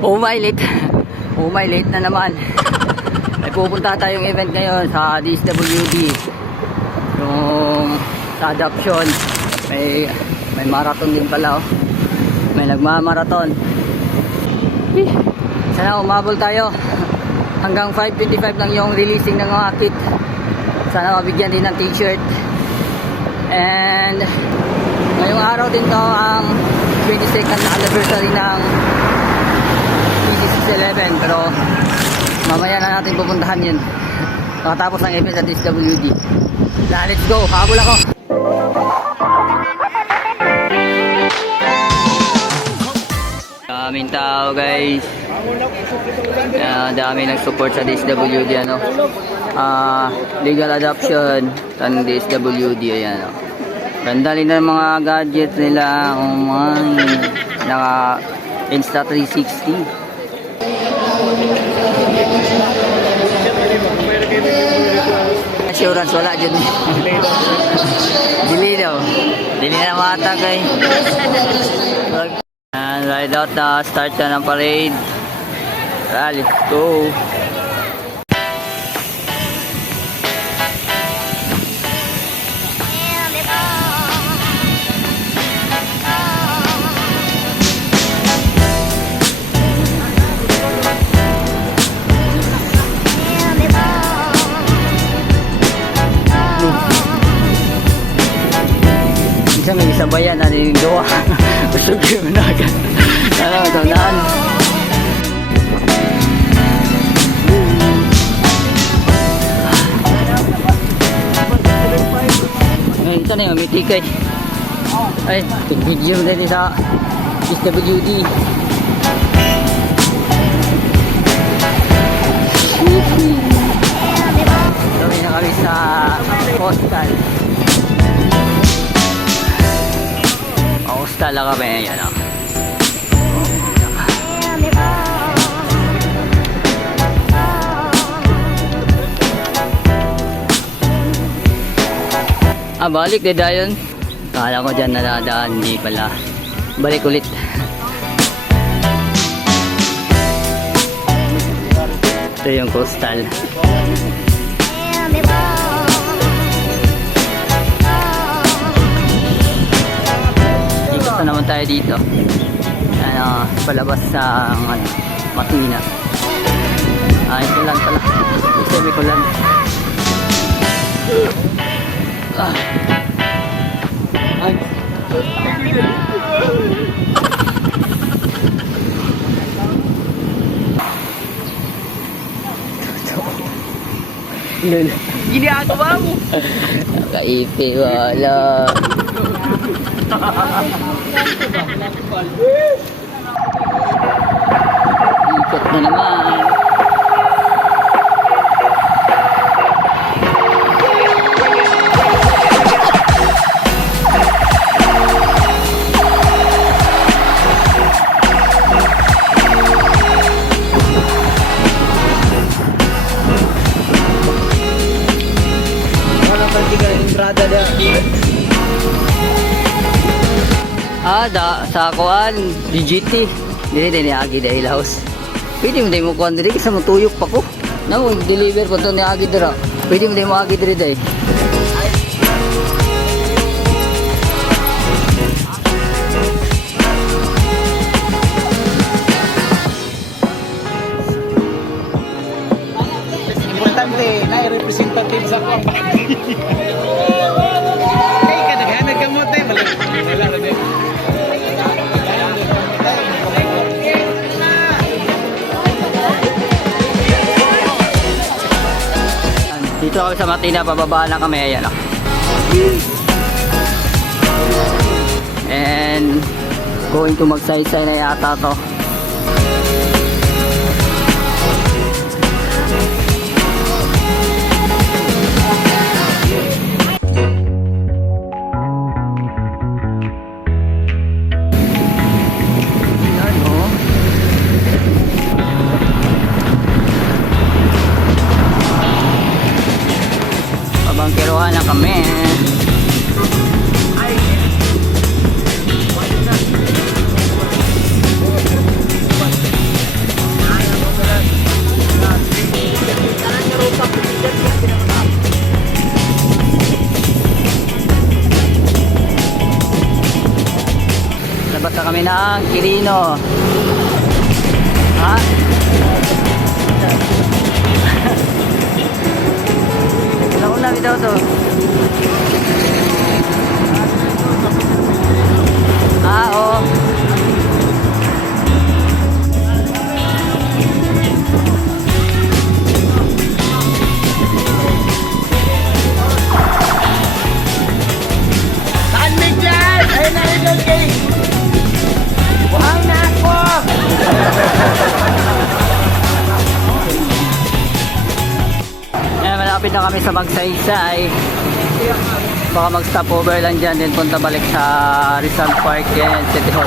Oh my late. Oh my late na naman. May pupunta tayong event ngayon sa DSWD. Yung sa adoption. May marathon din pala oh. May nagmamarathon. Sana umabol tayo. Hanggang 5:55 lang yung releasing ng mga kit. Sana mabigyan din ng t-shirt. And ngayong araw din to ang 22nd anniversary ng PC611. Pero mamaya na natin pupuntahan yun. Makatapos ng event sa DSWD. Let's go, habol ako. Daming tao guys. Dami nag-support sa DSWD ano. Legal adoption ng DSWD ayan oh. Ganda rin ng mga gadgets nila. Oh my. Naka Insta360. Assurance wala dyan. Dili daw. Dili na matagay. And ride out na. Start na ng parade. Let's go. Isa may isabayan na yung gawa. Usog yung nagan. Ano, tandaan. Ngayon, ito na yung mitikay. Ay, video na din sa DSWD. Kami na kami sa postal. Postal lang kami. Ayan o. Balik din dayon. Kala ko dyan nadadaan. Hindi pala. Balik ulit. Ito yung coastal. Ikot na naman tayo dito. Ano, palabas sa Matina. Ito lang pala. Sabi ko lang. Ginagawa mo. Nakaipi wala. Ikot na naman. Sa kuan DGT dili agi dahil house. Pwede mo dai mo kuan diri kasi matuyok pa ko. Na mo deliver ko to ni agi dira. Pwede mo dai mo agi diri dai. Importante na representative sa kuan bagay. Kay kadaghanan ka mo tay balik. Wala ra din. Dito kami sa Matina, pababa na kami, ayan o. And going to magsaysay na yata to. Pabangkiruhan na kami. kami ng Quirino. Ha? Una bitaw to. Oo. Saan bigyan? Ayun na rin yung cake. Buhang na ako. Ayan, malapit na kami sa Magsaysay. Baka mag-stop over lang dyan, then punta balik sa Rizal Park and City Hall.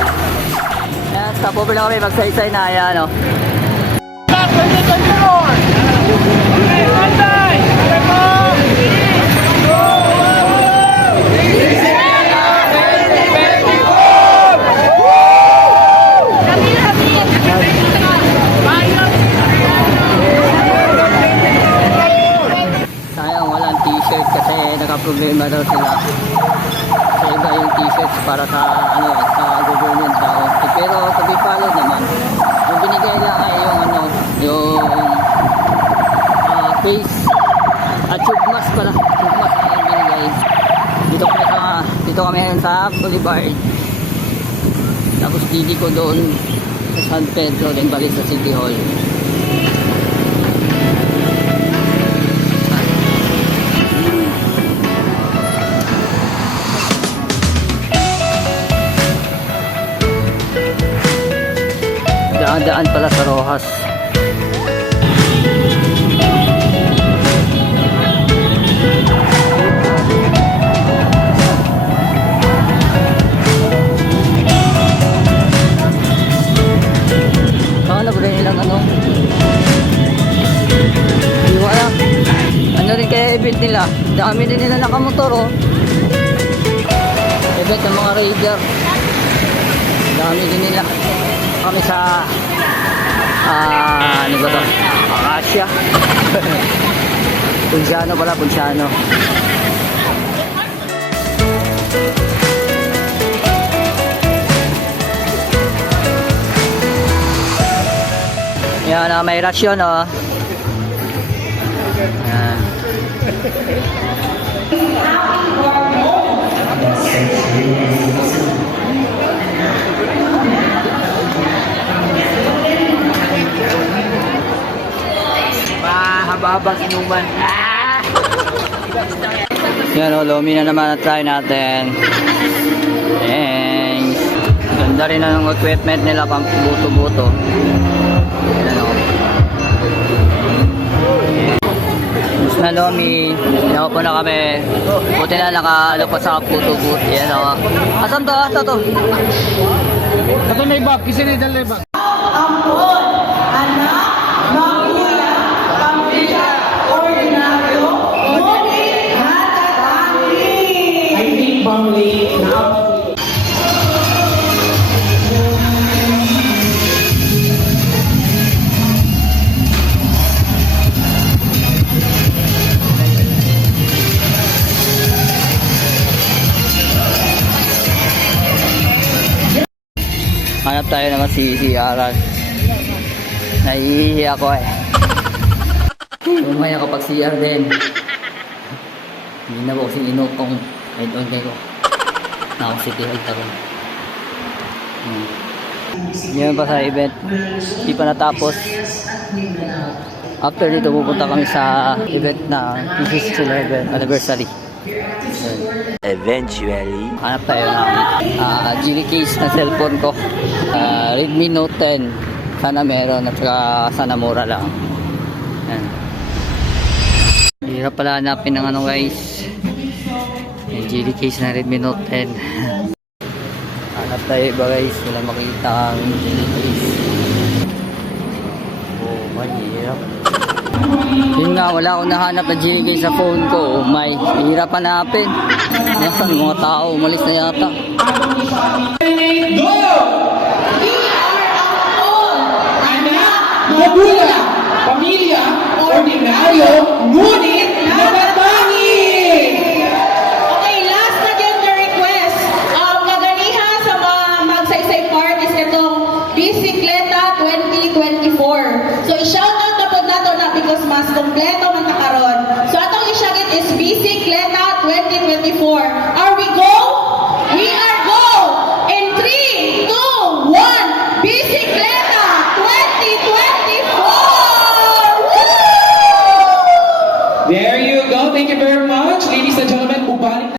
Ayan, stop over lang kami, Magsaysay na, ayan o. Sayang walang t-shirt kasi nakaproblema daw sila. Sa iba yung t-shirts para sa ano sa government daw. Pero to be followed naman. Yung binigay lang ay yung ano, yung face at tube mask pala. Tube mask na yung binigay. Dito kami ngayon sa Boulevard. Tapos didi ko doon sa San Pedro then balik sa City Hall. Daan pala sa Rojas. Saan na ba rin ilang ano? Hindi ko alam. Ano rin kaya event nila? Dami din nila nakamotor oh. Event ng mga raider. Dami din nila. Kami sa ano ba to? Acacia. Punsiano pala, Punsiano. Yan, may rasyon oh. Yan. Mahaba-habang inuman. Yan o, lomi na naman na try natin. Thanks. Ganda rin na ng equipment nila pang buto-buto. Yan o. Mas na lomi. Nakaupo na kami. Buti na nakaalo pa sa buto-buto. Yan o. Asan to? Ito to. Ito na ibag. Kisa na idal na ibag. Ampon, anak, magulang, pamilya, ordinaryo, ngunit natatangi. I think Bangli now. Hanap tayo naman si CR. Nahihihi ako eh. Umaya kapag CR din. Hindi na po kasi inutong head-on kayo. Na ako City Hall taro. Ngayon pa sa event. Hindi pa natapos. After dito pupunta kami sa event na Thesis 11 anniversary. Eventually. Hanap tayo ng Genie case na cellphone ko. Redmi Note 10. Sana meron at saka sana mura lang. Yan. Hirap pala hanapin ng ano guys. Yung Genie case na Redmi Note 10. Hanap tayo iba guys. Wala makita ang Genie case. Oh, mahirap. Yun nga, wala akong nahanap na Genie case sa phone ko. Oh my, hirap hanapin. Nasaan yung mga tao? Umalis na yata. Magulang, pamilya, ordinaryo, ngunit natatangi. Okay, last na gender request. Kaganiha sa mga Magsaysay Park you very much. Ladies and gentlemen, ubalik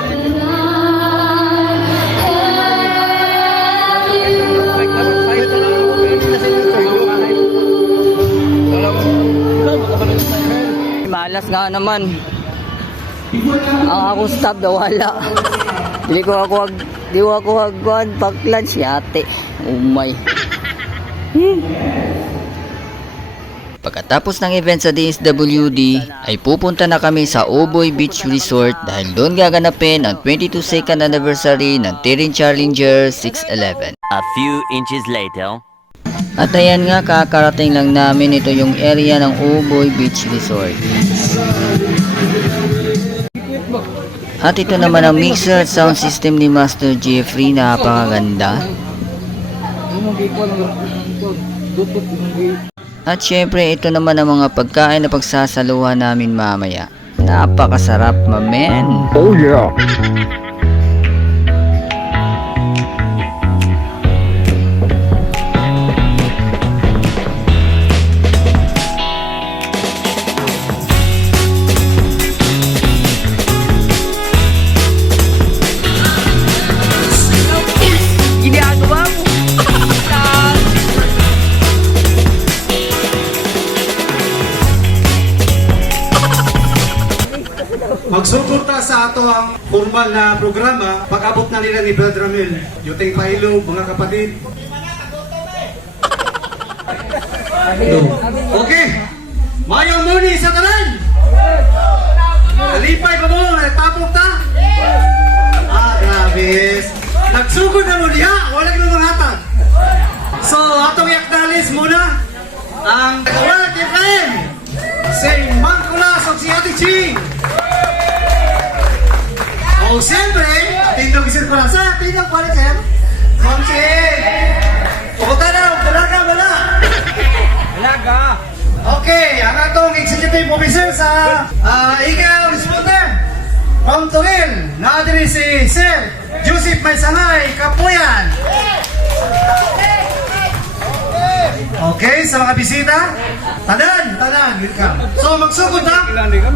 Malas nga naman. Ang ako stop daw wala. Di ko ako agwan pag-lunch yate. Umay. Pagkatapos ng event sa DSWD ay pupunta na kami sa Oboy Beach Resort dahil doon gaganapin ang 22nd anniversary ng Terrain Challenger 611. A few inches later. At ayan nga, kakarating lang namin, ito yung area ng Oboy Beach Resort. At ito naman ang mixer at sound system ni Master Jeffrey, napakaganda. At syempre, ito naman ang mga pagkain na pagsasaluhan namin mamaya. Napakasarap, mamen! Oh yeah. Ginagawa mo! Magsuporta sa ato ang formal na programa pag-abot na nila ni Brad Ramil. Yuting pailo, mga kapatid. Okay. Mayong muni sa tanan. Alipay pa mo, natapok ta? Grabe. Nagsugod na mo niya, walang lumangatag. So, atong i-acknowledge muna ang tagawag FM. Si Mang Kulas o si Ate Ching. O siyempre, tindog isip ko lang sa tindog pa rin sir. Ma'am Ching. Pupunta na, dalaga wala. Dalaga. Okay, ang atong executive officer sa Eagle Responder. Ma'am Toril, naadiri si Sir Joseph Maysangay, Kapuyan. Okay, sa mga bisita, tanan, welcome. So magsugod na,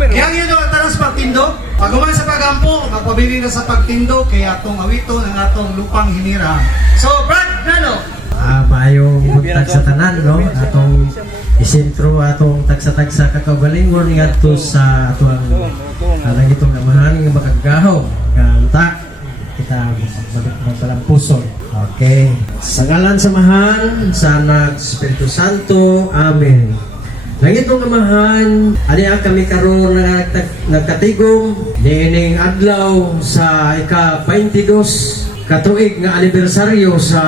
kaya yun ang tanas pagtindo. Pag uman sa pagampo, magpabili na sa pagtindo, kaya atong awiton ang atong lupang hinira. So Brad, Nano? Maayong buntag sa tanan, no? Atong isintro atong tagsa-tagsa kakaugalingon ngadto sa atong itong amahan nga makagahaw nga anta kita magpalang puso. Okay. Sa ngalan samahan sa Anak Espiritu Santo. Amen. Nangitong amahan, ani kami karon nagkatigong niining adlaw sa ika-22 katuig nga anibersaryo sa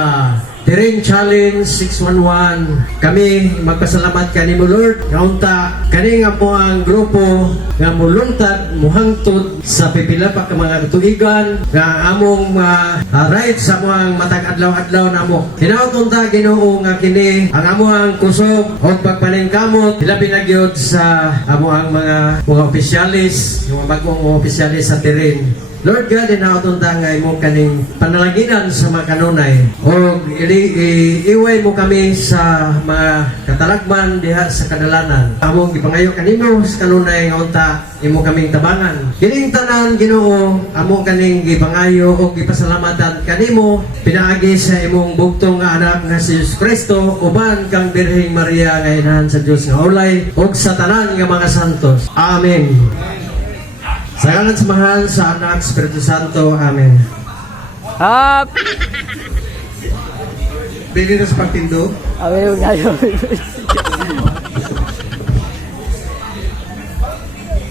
Terrain Challenge 611. Kami magpasalamat kanimo Lord. Kaunta kani nga po ang grupo nga mulungtad muhangtod sa pipila pa ka mga tuigan nga among right sa among matag adlaw-adlaw namo. Hinaut ta Ginoo nga kini ang among kusog o pagpaningkamot labi na gyud sa among mga opisyalis, yung bagong opisyalis sa Terrain. Lord God, inaotong tangay mo kaning panalaginan sa mga kanunay o iway mo kami sa mga katalagman diha sa kadalanan. Among ipangayo kanimo sa kanunay nga unta imo kaming tabangan. Kining tanan Ginoo, amo kaning gipangayo o gipasalamatan kanimo pinaagi sa imong bugtong nga anak nga si Jesus Kristo uban kang Birheng Maria nga inahan sa Dios nga ulay ug sa tanan nga mga santos. Amen. Sa ngalan sa mahal sa Anak Espiritu Santo. Amen. Hap! Bili na sa pagtindo. Amin yung ngayon.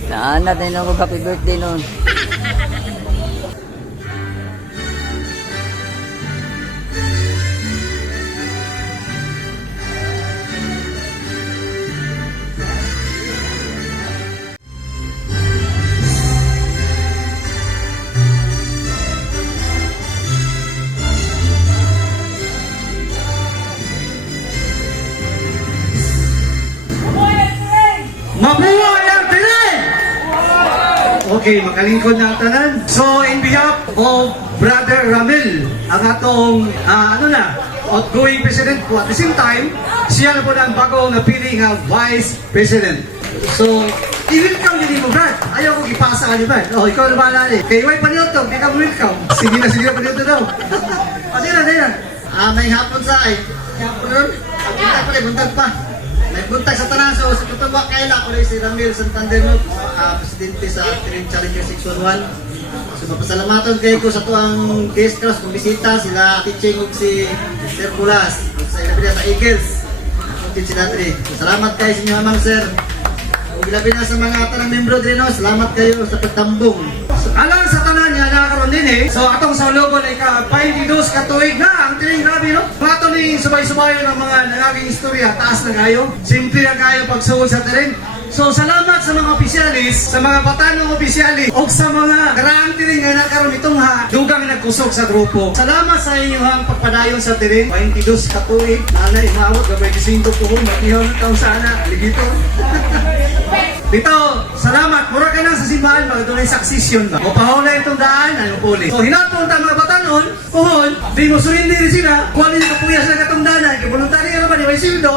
Naan natin ako happy birthday noon. Mabuhay ang Terrain! Okay, makalingkod na ang tanan. So, in behalf of Brother Ramil, ang atong, outgoing president po. At the same time, siya na po na ang bagong napili nga vice president. So, I-welcome yun mo, Brad. Ayaw ko ipasa ka ni Brad. O, ikaw na bahala ni. Kay Way Panyoto, di ka welcome. Sige na, Panyoto daw. O, di na. May hapon sa ay. Hapon nun. Ang kita ko rin, buntag pa. May buntag sa tanan. So, sa tutubak kaila ko rin si Ramil Santander, no? Presidente sa Team Challenger 611. So, mapasalamatan kayo ko sa tuang guest class kung bisita sila Ate Ching ug si Sir Pulas sa ilabi sa Eagles. Kuntin sila diri. So, salamat kayo sa inyo amang sir. Ug ilabi na sa mga tanang membro diri no. Salamat kayo sa pagtambong. So, alang sa tanan nga nakakaroon din eh. So atong sa logo na ika-22 ka tuig na ang tining grabe no. Mato ni subay-subayo ng mga nangaging istorya taas na kayo. Simple na kayo pagsuod sa teren. So, salamat sa mga opisyalis, sa mga batanong opisyalis, o sa mga karaang tiring nga nakaroon itong dugang nagkusok sa grupo. Salamat sa inyong pagpadayon sa tiring. 22 katuig, nanay, maawat, gabay 25 puhong, matihaw ng taong sana, ligito. Dito, salamat. Mura ka na sa simbahan, magdunay succession ba? O pahulay itong daan, ano puli. So, hinapon ta mga batanon, kuhon, di mo surindi rin sila, kung ano yung kapuyas na katong danan, kaya voluntaryo naman, di ba sildo,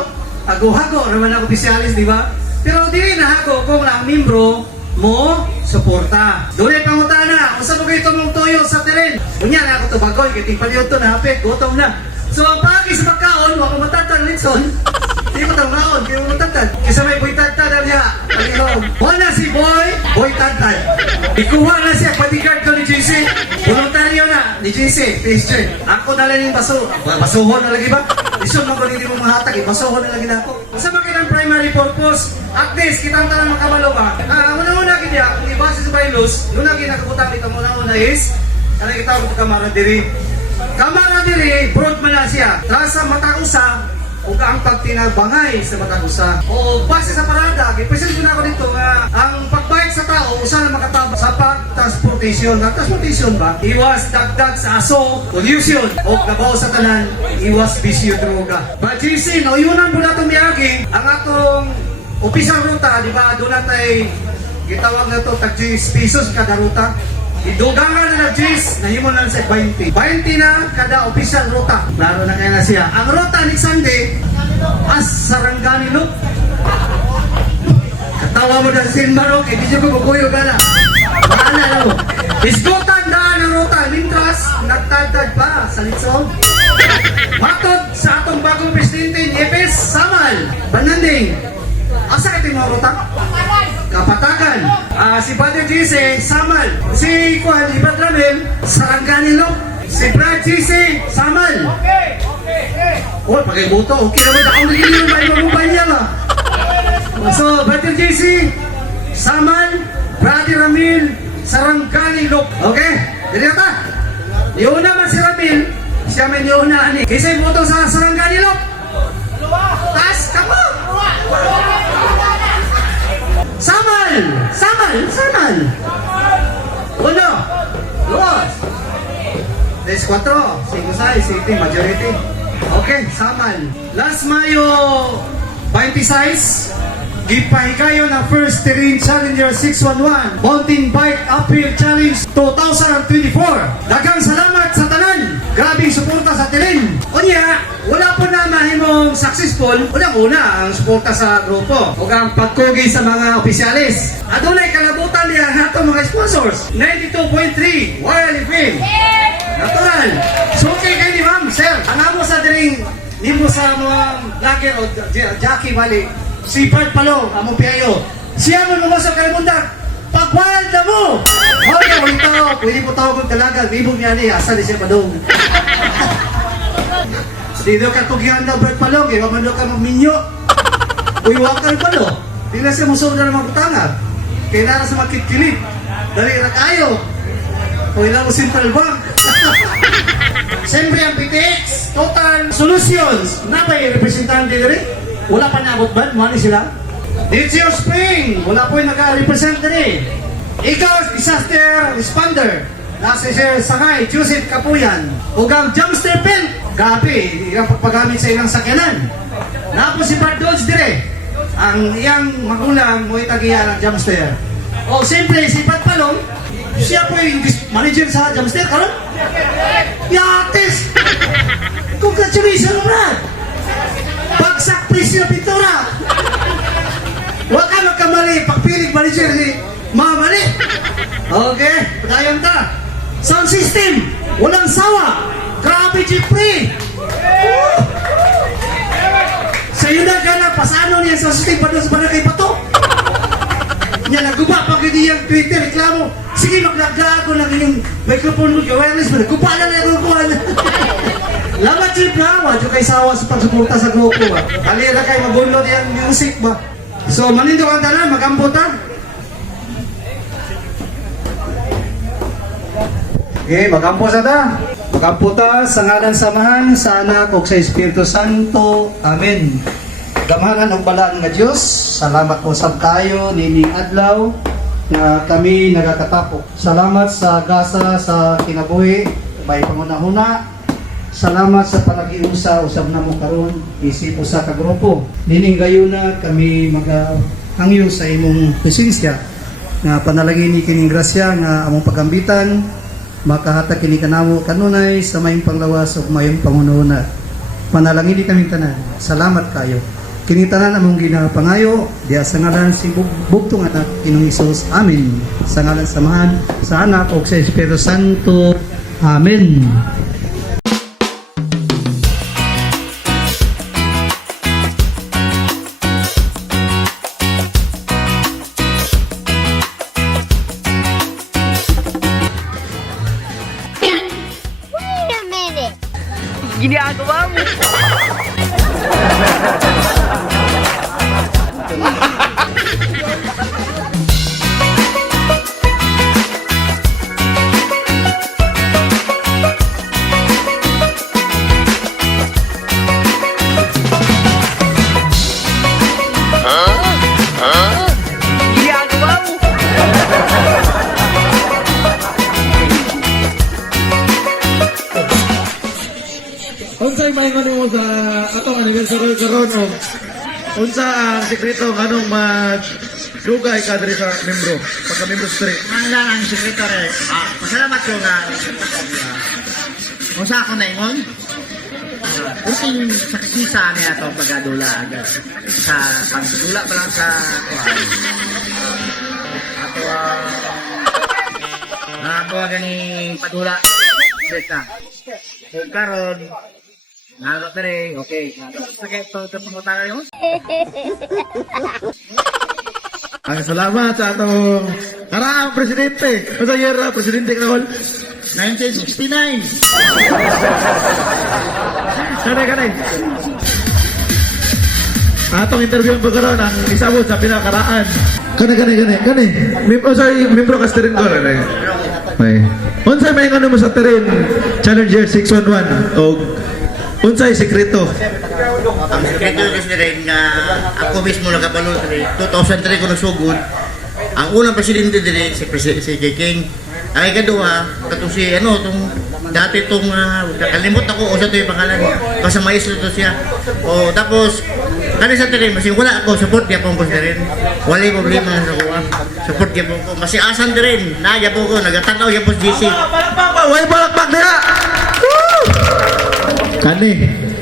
ago-hago naman ang opisyalis, di ba? Pero di na ako kung lang membro mo suporta. Doon ay pangutana, kung saan mo kayo tumong tuyo sa teren. Kunya na ako tubagoy, kiting paliyon to na hapit, gutom na. So ang pagi sa pagkaon, wako matatan Linson. Hindi ko tawag hindi mo matatan. Kasi may boy tatan na niya. Wala si boy tatan. Ikuha na siya, bodyguard ko ni JC. Voluntaryo na ni JC, Christian. Ako na lang yung basuhon na lagi ba? Isun mo kung hindi mo mahatag, basuhon na lagi na ako. Sa mga primary purpose, at least, kitang talang makabalo ba? Una-una kanya, kung ibase sa bylaws, una kinakabutang ito muna is, kaya kita ako kamaradiri. Kamaradiri, broad man na siya. Trasa matakusa, o ang pagtinabangay sa matakusa. O base sa parada, ipresent ko na ako dito nga, ang pagbayad sa tao, usa na makatabang sa pag-transportation. Transportation ba? Iwas dagdag sa aso, pollution, o nabaw sa tanan, iwas bisyo droga. But JC, nauyunan po na itong miyagi, ang atong official ruta, di ba? Doon natin gitawag na ito, tag-10 pesos kada ruta. Idugangan na ng G's, nahimo na sa 20. 20 na kada official ruta. Laro na kaya na siya. Ang ruta ni Sunday, as Sarangani Loop. Katawa mo na Sinbaro, kaya di siya ko bukuyo gana. Maala na mo. Isgutan daan ang ruta, Mintras, nagtagtag pa sa Litsong. Matod sa atong bagong presidente, Nieves Samal, Bananding. Asa ka mga ruta? Kapatakan. Si Padre Jesse, Samal. Si Juan, Ibad Ramel, Sarangani Loop. Si Brad Jesse, Samal. Oh, pag-ibuto. Okay naman akong nagiging may mamubay niya nga. So, Brother Jesse, Samal, Brother Ramil, Sarangani Loop. Okay? Dili na ta. Iuna man si Ramil, siya may niunaan ni. Kasi ibuto sa Sarangani Loop. Tas, kamo! Samal! Samal! 1, 2, 3, 4, 5, 6, 7, majority. Okay, Samal. Last Mayo 26, gipahigayon ang first Terrain Challenger 611 Mountain Bike Uphill Challenge 2024. Daghang salamat sa tanan. Grabing suporta sa Terrain. Unya, wala po na mahimong successful. Unang-una ang suporta sa grupo o ang pagkugi sa mga opisyalis. Adunay kalabutan niya nato mga sponsors. 92.3 Royal FM. Natural. So okay kayo ni ma'am, sir. Ang amo sa Terrain, nimo sa mga vlogger o Jackie Bali. Si Bart Palong, amo piayo. Siya mo lumasok kay Mundak. Pagwal na mo! Hoy, ulit ako. Pwede mo tawag kong talaga. Bibog niya ni, asa ni siya padong. Dito ka tugihan daw Bart Palong. Iwa man daw ka magminyo. Uy, wakal pa no. Di na siya musuod na mga butanga. Kaya nara sa makikilip. Dali na kayo. Uy, lang mo simple bank. Siyempre ang PTX, Total Solutions. Nabay, representante rin. Wala pa nabot ba? Mani sila? Dichio Spring. Wala po yung naka-represent rin. Ikaw, disaster responder. Nasa Sir Sangay, Joseph Kapuyan. Ugang Jumpster Pen. Gabi, iyang pagpagamit sa ilang sakyanan. Napo si Bart Dodge dire. Ang iyang magulang mo itagiya ng Jumpster. O, siyempre, si Bart Palong, siya po yung manager sa Jumpster. Karon? Yates! Congratulations, Brad! Bagsak presyo na pintura. Huwag ka magkamali. Pagpilig, mali manager si Mama ni. Okay, padayon ta. Sound system, walang sawa. Grabe, Jeffrey. Sa'yo na ka na, pasano niya sa system, paano sa kay Pato? Niya, naguba pag hindi yung Twitter, reklamo. Sige, maglagda ako ng inyong microphone mo, wireless mo. Naguba na ako kuhan. Lamat, Jeff, ha? Wadyo kay sawa sa pagsuporta sa grupo, ha? Halira kayo, mabunod yung music, ba? So, manindo ang tanan, magampot, ha? Okay, magampo sa ta. Magampo ta sa ngalan samahan sa anak ug sa Espiritu Santo. Amen. Gamahanan og balaan nga Dios. Salamat po sa kayo nining adlaw na kami nagakatapok. Salamat sa gasa sa kinabuhi, bay pangunahuna. Salamat sa panagiusa usab na mo karon isip usa ka grupo. Nining gayuna kami magahangyo sa imong presensya nga panalangin ni kining grasya nga among pagambitan makahatag kini kanamo kanunay sa mayong panglawas ug mayong pangununa. Panalangin ni kaming tanan. Salamat kayo. Kini tanan among ginapangayo diya sa ngalan si bugtong anak Ginoong Hesus. Amen. Sa ngalan samahan sa anak ug sa Espiritu Santo. Amen. Wait a minute. Ginagawa mo. Ginagawa mo. Unsay maingon mo sa atong anniversary karon o unsa ang sekreto kanong dugay ka diri sa membro pagka membro street. Ang lang ang sekretary. Pasalamat ko nga. Kung sa ako na ingon, puting saksisa niya ito pagkadula agad. Sa pagdula pa lang sa ako ganing padula. Seta. Karon nalo na rin, okay. Sige, ito pangutangan yun. Ang salamat sa atong karaang presidente. Unsa year presidente kahol? 1969. Kanay. Atong interview ang pagkaroon ang isabot sa pinakaraan. Kani. Unsay membro ka steering ko kanay. Okay. Unsay may mo sa terrain Challenger 611 o unsay sekreto? Ang sekreto kasi rin nga ako mismo nagkapanood rin. 2003 ko nagsugod. Ang unang presidente din si King. Ang ikaduha, katong si tong dati tong kalimot ako o sa ito yung pangalan niya. Kasi maestro to siya. O tapos, kani sa tirin, masing wala ako, support niya po ko sa rin. Wala yung problema sa kuha. Support niya po ko. Masiasan din rin. Nagya po ko, nagatanaw niya po sa GC. Palakpak niya! Kani,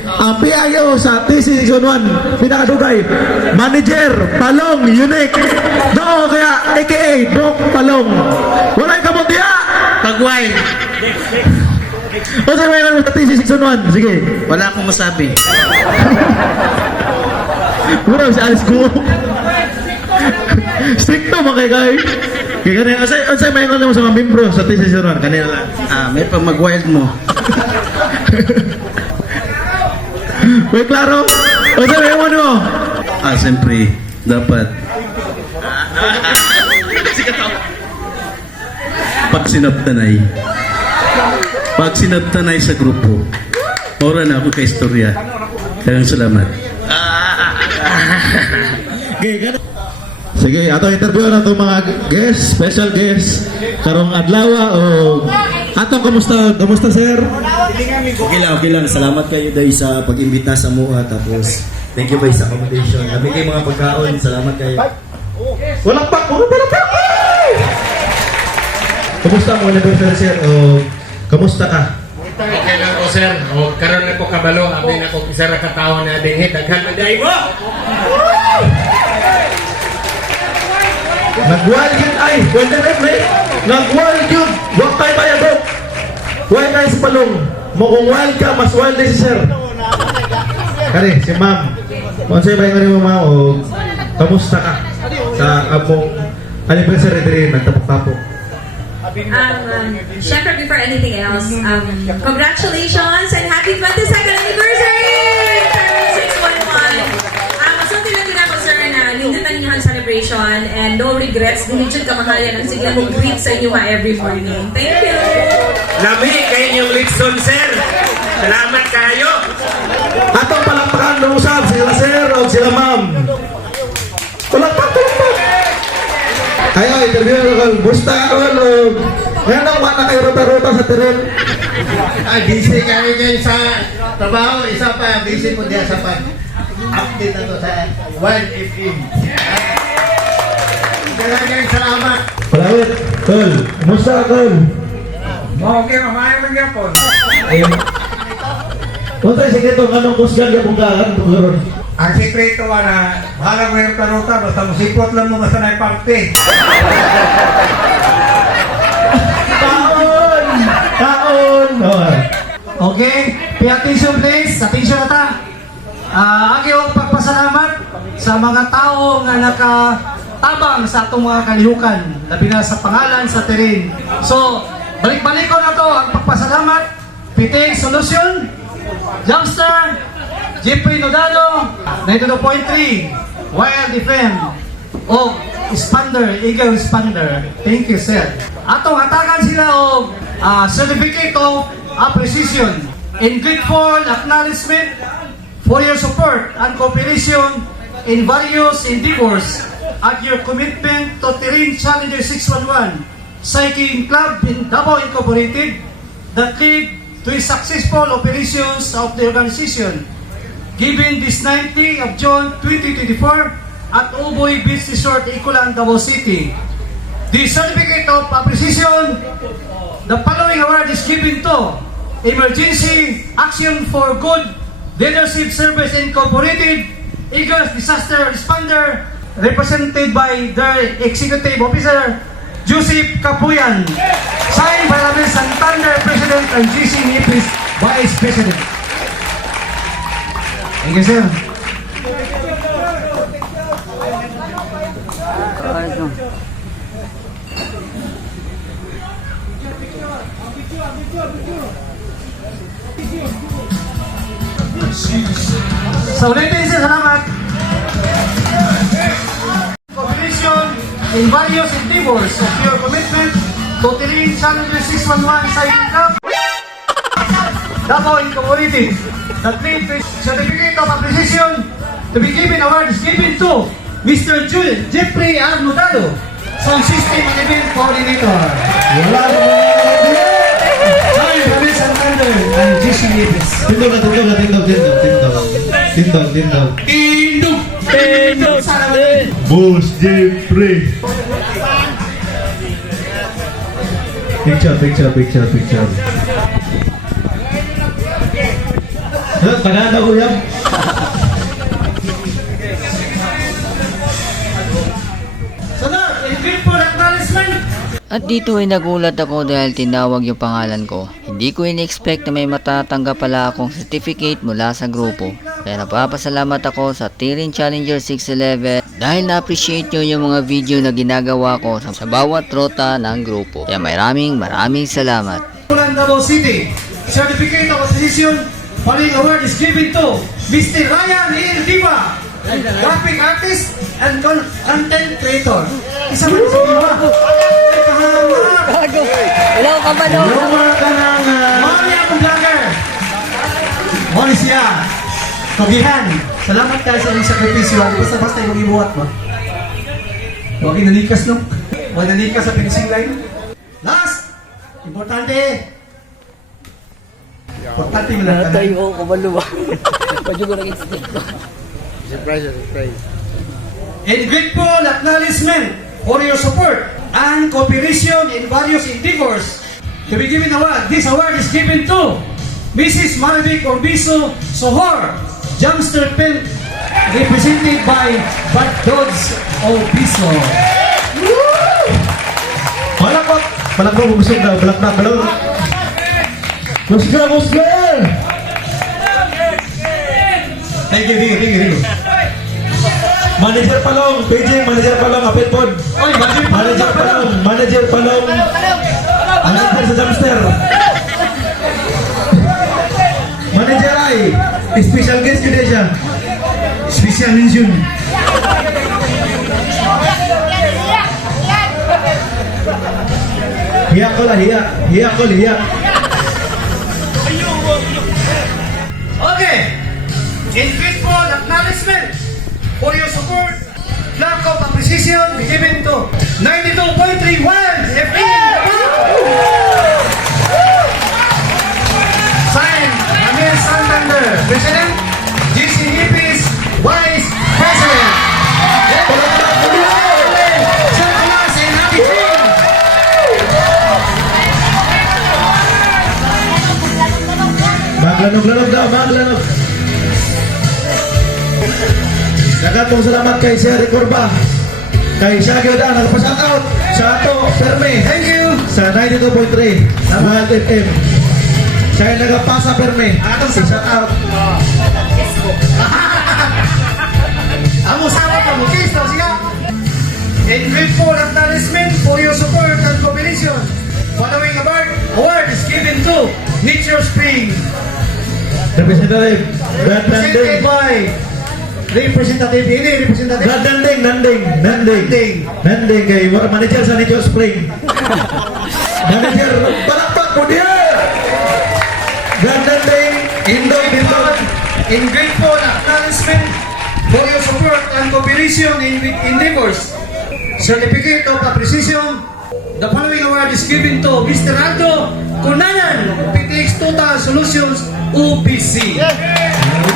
ang PIO sa TC61, pinakadugay, Manager, Palong, Unique. No, kaya AKA, Doc Palong. Wala yung kabot niya! Pagway. O sa'yo may naman sa TC61, sige. Wala akong masabi. Mura si Alice ko. Stricto mga kay. Kaya kanina, sa'yo may naman sa mga membro sa TC61, kanina lang. May pang mag-wild mo. May klaro? O sa'yo may naman mo? Siyempre, dapat pag sinabtanay sa grupo, ora na ako kay istorya. Kayang salamat. Sige, ato interview na itong mga guest, special guest, karong adlawa o atong kamusta sir? Okay lang. Salamat kayo dahil sa pag-imbita sa MOA. Tapos, thank you guys sa accommodation. Sabi kayo mga pagkaon. Salamat kayo. Walang pak! Kamusta mo anniversary sir? O kamusta ka? Okay lang po sir. O karon na po kabalo. Abi na po isa ra ka tawo na dinhi. Daghan man dai mo. Nag-wild yun ay. Pwede rin, may. Nag-wild yun. Huwag tayo tayo, bro. Huwag tayo sa palong. Mukhang wild ka, mas wild din si sir. Kani, si ma'am. Kung sa'yo ba yung mo, ma'am, o kamusta ka sa among anniversary din, nagtapok-tapok. Syempre, before anything else, congratulations and happy 22nd anniversary! Turn 611. Masunod lang din ako, sir, na nindutan ninyo ang celebration and no regrets. Dinidjud kamahayan ang sige mong greet sa inyo every morning. Thank you! Lami, kayo yung Litson, sir. Salamat kayo. Atong palakpakan ng usap, sila sir o sila ma'am. Palakpak. Ayo, interview ko. Busta ako. Ngayon ang mga kayo ruta-ruta sa teren. Busy kami kayo sa trabaho. Isa pa, busy po diya sa pag-update na to sa 1FM. Maraming salamat. Palawit. Tol. Kumusta ka, Tol? Okay, mamaya magyapon. Kung tayo sikreto, anong kusgan ka pungkaan? Ang sikreto na bahalang may ruta-ruta, basta musipot lang mo basta na parte. Taon! Okay, pay attention please. Attention na ta. Ang pagpasalamat sa mga tao nga nakatabang sa atong mga kalihukan, labi na sa pangalan sa terrain. So, balik-balik ko na to ang pagpasalamat. Piting Solution, Jumpster, Jeffrey Nodalo, 92.3, Wild FM, o Expander, Eagle Expander. Thank you, sir. Atong hatagan sila og certificate of appreciation in grateful acknowledgement for your support and cooperation in various endeavors at your commitment to Terrain Challenger 611 Cycling Club in Davao Incorporated that led to the successful operations of the organization given this 19th of June 2024 at Uboy Beach Resort, Iculan, Davao City. The certificate of appreciation, the following award is given to Emergency Action for Good Leadership Service Incorporated, Eagles Disaster Responder, represented by their Executive Officer, Joseph Capuyan. Signed by Ramil Santander, President, and GC Nipis, Vice President. Thank you, sir. So, ulitin sir, salamat. Cooperation in various endeavors of your commitment to Terrain Challenger 611 Cycling Club, Davao Incorporated, that lead to certificate of appreciation to be given award is given to Mr. Jeffrey R. Nodalo, Sound System and Event Coordinator. Wala mo. Sorry, Ramil Santander and GC Nipis. Tindog. Boss Jeffrey. Picture. Tagaan ako yan. Sunod, in grateful acknowledgement. At dito ay nagulat ako dahil tinawag yung pangalan ko. Hindi ko in-expect na may matatanggap pala akong certificate mula sa grupo. Kaya napapasalamat ako sa Terrain Challenger 611 dahil na-appreciate nyo yung mga video na ginagawa ko sa bawat rota ng grupo. Kaya maraming salamat. Iculan, Davao City, certificate of appreciation following award is given to Mr. Ryan E. Diva, graphic artist and content creator. Isa man sa Diva. Hello, kabalo! Lumar ka ng Mami akong vlogger. Mami siya. Kagihan. Salamat tayo sa inyong sakripisyo. Basta yung ibuhat mo. Huwag inalikas no? Huwag inalikas sa finishing line. Last! Importante! Importante mo lang. Tayo ko, kabalo ba? Pwede ko nag-explain ko. Surprise. In grateful acknowledgement for your support and cooperation in various endeavors to be given award. This award is given to Mrs. Marvic Orbiso Sohor, Jumpster Pen, represented by Bad Dodds Orbiso. Palakpak mo busog daw, palakpak balon. Musga, musga! Thank you. Manager Palong, PJ, Manager Palong, apit pod. Manager Palong. Manager sa dumpster. Manager ay, special guest yun siya. Special mention. Hiyak ko lah, hiyak. Okay. In grateful acknowledgement for your support, plaque of appreciation be given to 92.31 FM. Signed, Amir Santander, President, GCEP's Vice President. John Tomas and Happy King. Maglanog daw, maglanog. Nagatong salamat kay Sir Corba. Kay Shaggy Oda, nagpa-shout out sa ato, Perme. Thank you. Sa 92.3 ng Wild FM. Siya yung nagapasa, Perme. Shout out. Amo sama ka mo, Kristo, siya. In grateful acknowledgement for your support and cooperation, following award is given to Nature Spring, Representative Brad presented Nanding. by Representative Brad Nanding kay manager sa Nature Spring. Manager, palakpak mo diya! Brad Nanding, Indog. in grateful acknowledgement for your support and cooperation in endeavors, certificate of appreciation. The following award is given to Mr. Aldo Cunanan, PTX Total Solutions, OPC. Thank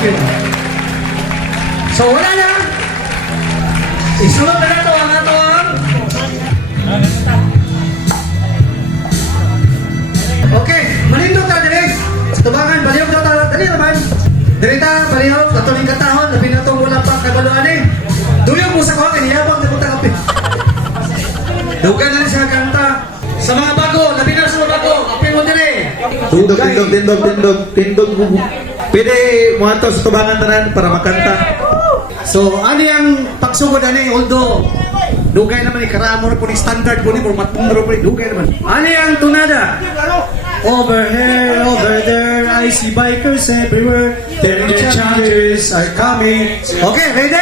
you. So wala na. Isunod na nato ang atong. Okay, malindog ta direct. Sa tubangan, baliyog na ta. Dali naman. Dirita, baliyog, atong katahon, labi na itong wala pa kabaluan eh. Duyog mo sa kuha, kaniyabang na punta kape. Dugan na siya kanta. Sa mga bago, labi na sa mga bago, kape mo dire. Tindog. Pwede mo ato sa tubangan tanan para makanta. So, ano yung pagsugod ani, although dugay naman ni karamo na po ni standard po ni or matundro po ni dugay naman. Ano yung tunada? Over here, over there, I see bikers everywhere. Their challenges are coming. Okay, ready?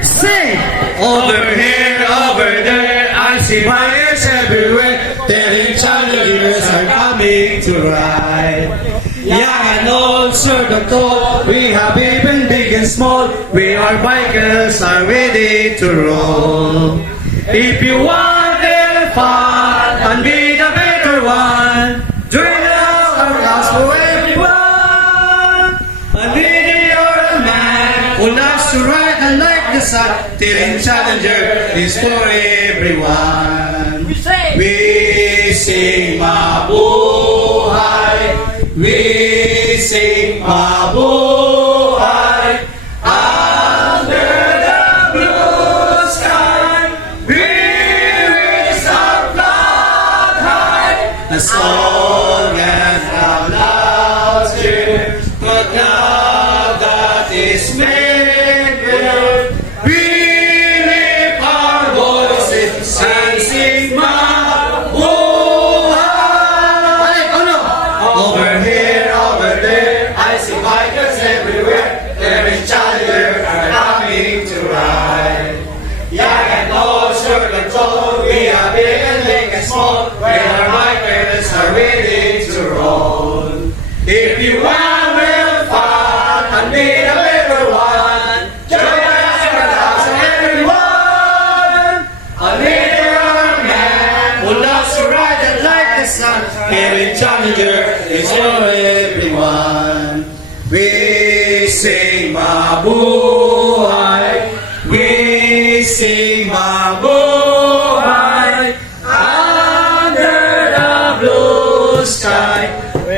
Sing! Over here, over there, I see bikers everywhere. Their challenges are coming to ride. Young and old, short and tall, we have even big and small. We are bikers, are ready to roll. If you want the fun and be the better one, join us, our class for everyone. And be the old man who loves to ride and like the sun. Tiring Challenger is for everyone. We sing mabuhay. We sing mabuhay under the blue sky. We raise our flag high, a song and a loud cheer, but now that is made clear, we lift our voices and sing mabuhay. Over here, over there, I see bikers everywhere. There is Challenger are coming to ride. Young and old, short and tall, we are big and small. We are bikers are ready to roll. If you want real fun and be the better one, join us for the house of everyone. A leader man who loves to ride and like the sun. Here in Challenger is for everyone. We sing mabuhay. We sing mabuhay under the blue sky.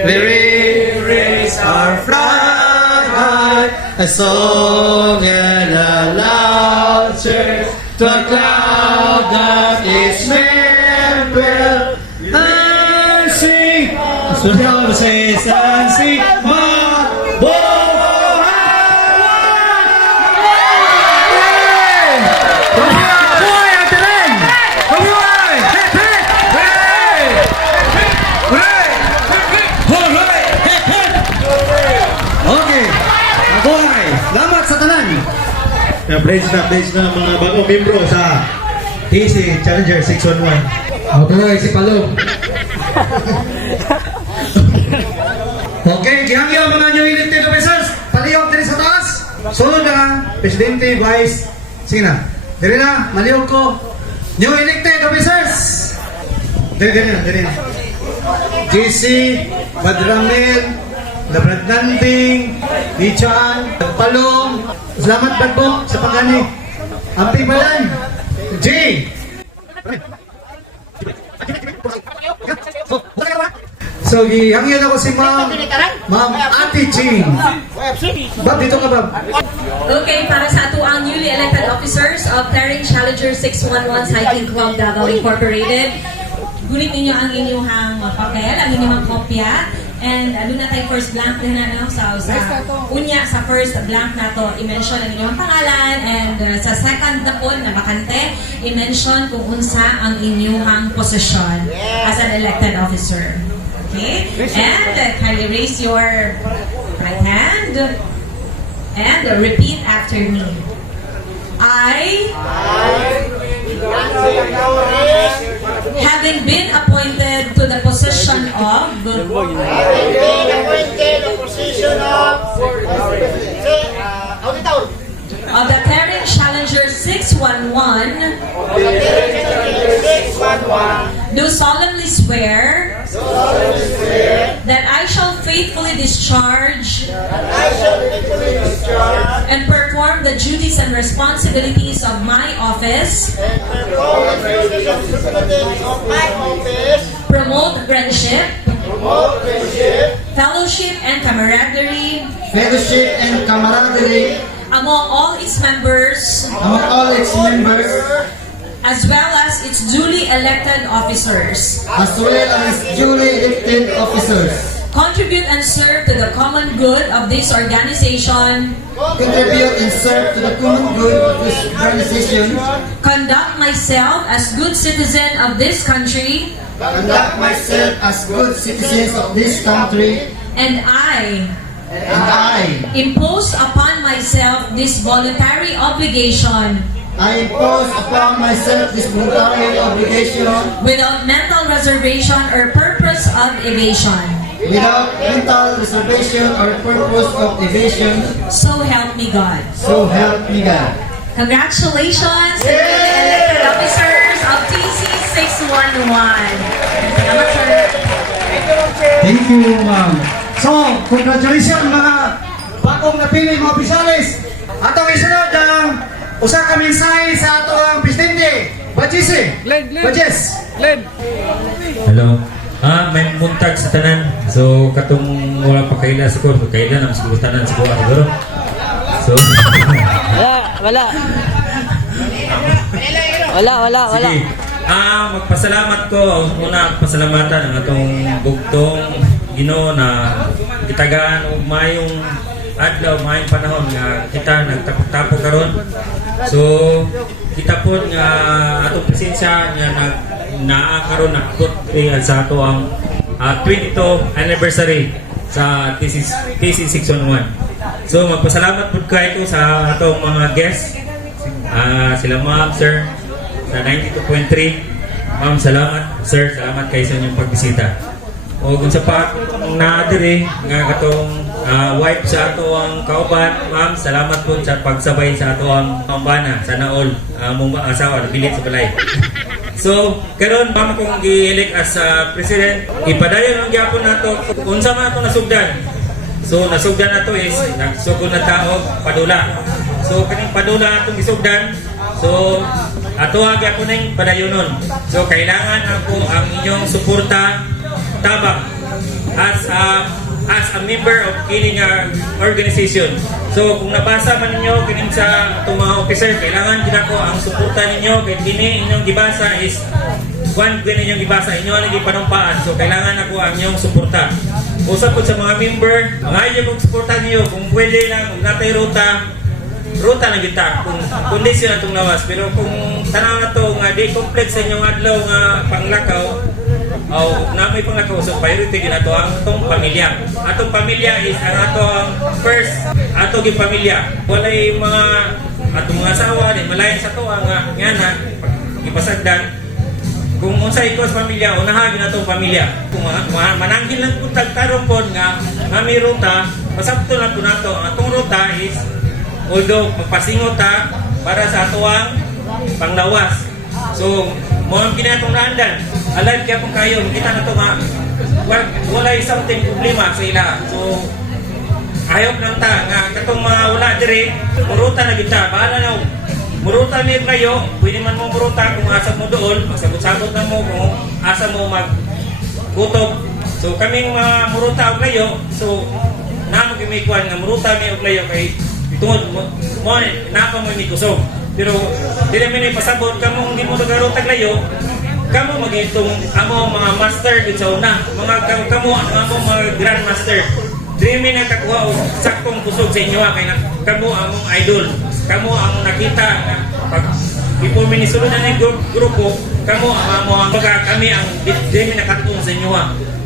We raise our flag high, a song and a loud cheer to a cloud that is made Social Sesansi Okay. Mabuhay. Salamat sa tanan. Pledge na mga bagong membro sa TC Challenger 611. Okay, si Palong. Okay, gihangyo mga new elected officers. Palihog din sa taas. Sunod na, Presidente, Vice. Sige na. Dili na, malihog ko. New elected officers. Dili na. JC, Badramel, Labrad Nanding, Ichan, Palong. Salamat ba po sa pagani. Amping Balan. J. So, gihangyan ako si Ma'am Ate Ching. Bab, dito ka, Bab. Okay, para sa ato ang newly elected officers of Terring Challenger 611 Cycling Club Davao Incorporated. Gunit ninyo ang inyong papel, ang inyong kopya. And doon na tayo first blank din na sa unya sa first blank na to i-mention ang inyong pangalan, and sa second na po na bakante i-mention kung unsa ang inyong posisyon as an elected officer. Okay? And kindly raise your right hand and repeat after me. I having been appointed to the position of the Terring Challenger 611, do solemnly swear that I shall faithfully discharge and perform the duties and responsibilities of my office, promote friendship, fellowship and camaraderie among all its members, as well as its duly elected officers. Contribute and serve to the common good of this organization. Conduct myself as good citizen of this country. And I impose upon myself this voluntary obligation without mental reservation or purpose of evasion. So help me God. Congratulations to the elected officers of TC 611. Salamat, sir. Thank you, ma'am. So, congratulations mga bagong napili mga opisyalis. Atong isunod ang usa ka mensahe sa ato ang presidente. Bajes. Hello. May muntag sa tanan. So, katong wala pa kaila siguro. So, kaila na siguro tanan siguro. So, Wala. sige. Magpasalamat ko. Una, pasalamatan ang atong bugtong Ginoo na kitagaan og mayong adlaw, mayong panahon nga kita nagtapok-tapok karon. So, kita po nga atong presensya nga naakaroon na put sa ato ang 22 anniversary sa TC 611. So, magpasalamat po kayo sa atong mga guests. Sila ma'am, sir, sa 92.3. Ma'am, salamat. Sir, salamat kayo sa inyong pagbisita. O kung sa nadiri nga katong wife sa ato ang kauban, ma'am, salamat po sa pagsabay sa ato ang pambana. Sana all mong asawa, bilit sa balay. So, karon pa kung gi-elect as president, ipadayon ang gyapon nato unsa man ato nasugdan. So, nasugdan nato is nagsugod na tao padula. So, kaning padula atong gisugdan. So, ato gyapon ning padayonon. So, kailangan ako ang inyong suporta tabang as as a member of kini nga organization. So kung nabasa man ninyo kining sa atong mga officer, kailangan ginako ang suporta ninyo kay kini inyong gibasa is one kini inyong gibasa inyo ang gipanumpaan. So kailangan ako ang inyong suporta. Usap ko sa mga member, mga kong suporta niyo kung pwede lang kung natay ruta na kita kung kondisyon atong lawas, pero kung tanaw na to nga di complex sa inyong adlaw nga panglakaw o na may panglakaw, so priority din ato ang atong pamilya. Atong pamilya is ang atong first atong yung pamilya. Walay mga atong mga asawa din malayan sa to ang nga na ipasagdan. Kung unsay ko sa pamilya, unahagin atong pamilya. Kung mananggil lang kung tagtarong po nga may ruta, pasabto na po nato ang atong ruta is although magpasingot ta para sa atuang panglawas. So, mo ang kinatong naandan. Alad kaya kung kayo, kita na ito nga, wala something problema sa ila. So, ayaw lang ta, nga katong mga wala dire, muruta na kita, bahala na, muruta niyo kayo, pwede man mo muruta kung asa mo doon, magsagot-sagot na mo kung asa mo magkutob. So, kaming mga muruta o kayo, so, naman gimikuan nga muruta niyo kayo kay tungod mo napa mo ni kusog, pero dili man ni pasabot kamo hindi mo nagarotag layo, kamo magitong amo mga master gid sa una, mga kamo mga grandmaster dili man nakakuha og saktong kusog sa inyo kay kamo among idol, kamo ang nakita nga pag before mi nisulod na ni grupo, kamo ang baga kami ang dili man nakatulong sa inyo.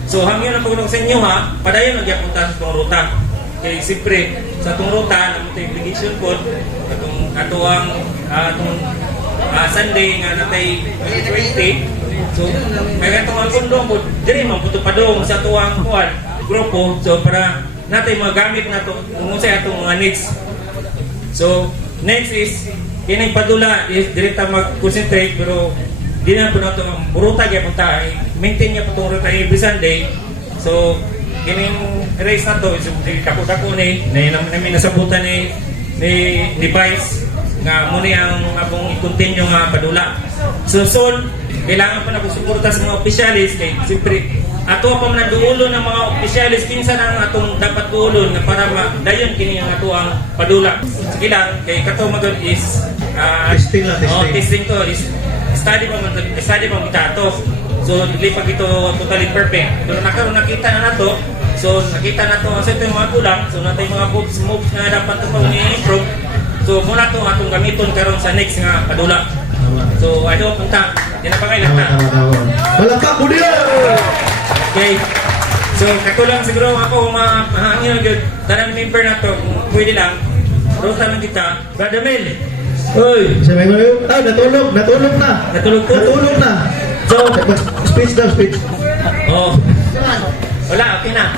So hangyo na pagulong sa inyo padayon nagyapunta sa ruta. Kaya siyempre, sa itong ruta, namatay obligation po, atong Sunday nga natay 2020. So, kaya itong alkondong po, diri man puto pa doon sa tuwang grupo. So, para natay magamit na ito, kung sa itong mga needs. So, next is, kinang padula, is direta mag-concentrate, pero di na po na ito, ruta kaya punta, maintain niya po itong ruta every Sunday. So, kining race na to is dako-dako ni namin nasabutan ni Vice nga muni ang abong i-continue nga padula. So kailangan pa na suporta sa mga opisyalis kay siyempre ato pa man duulo ng mga opisyalis kinsa ang atong dapat duulon na para dayon kini ang ato ang padula. Sige lang kay kato magod is testing to is study pa kita to. So, hindi pa ito totally perfect. Pero nakita na nato. So, nakita na ito ang ito yung mga kulang. So, natin mga moves na dapat ito pang i-improve. So, muna ito atong gamiton karon sa next nga padula. So, ano punta? Hindi na pa kayo lata. Wala pa, kudiyo! Okay. So, katulang siguro ako mahangin ang dalang member na ito. Kung pwede lang. Ruta lang kita. Brother Mel. Uy, sabi mo yun? Natulog na. Natulog na. So, speech daw, speech. Oh. Wala, okay na.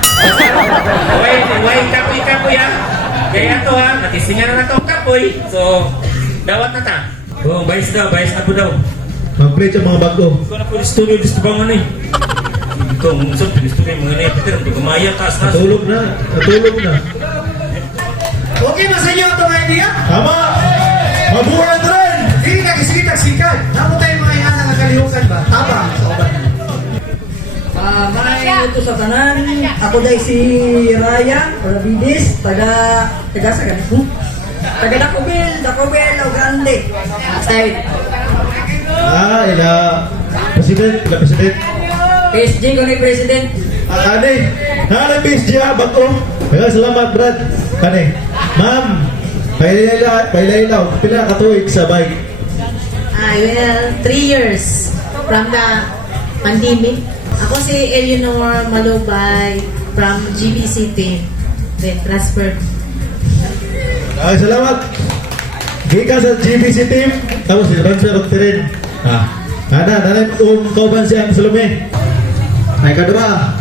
Wait, kapoy ya. Kaya ito natisingan na ito ang kapoy. So, dawat na ta. Oh, bayis na po daw. Mag-play sa mga bago. Ikaw na po di studio, di stubangan eh. Ikaw, umusap, di studio, mga nepeter, hindi kumaya, taas na. Natulog na. Okay ba sa inyo itong idea? Tama! Mabuhay na rin! Hindi nagsisikag. Napo tayo mga yan na nagkalihukan ba? Tabang sa obat. May ito sa tanan. Ako dahil si Ryan Rabides, taga sa ganito. Taga Dacobel, o Grande. Style. Ila President. PSG ko ni President. Kani PSG bago. Kaya salamat Brad. Kani, ma'am. Pailaylaw, pila ka tuig sa bike? Well, 3 years from the pandemic. Ako si Eleanor Malubay from GBC team. Then transfer. Ay, salamat. Gika sa GBC team. Tapos transfer of terrain. Nanay kauban siyang Salome. Ay, kadua.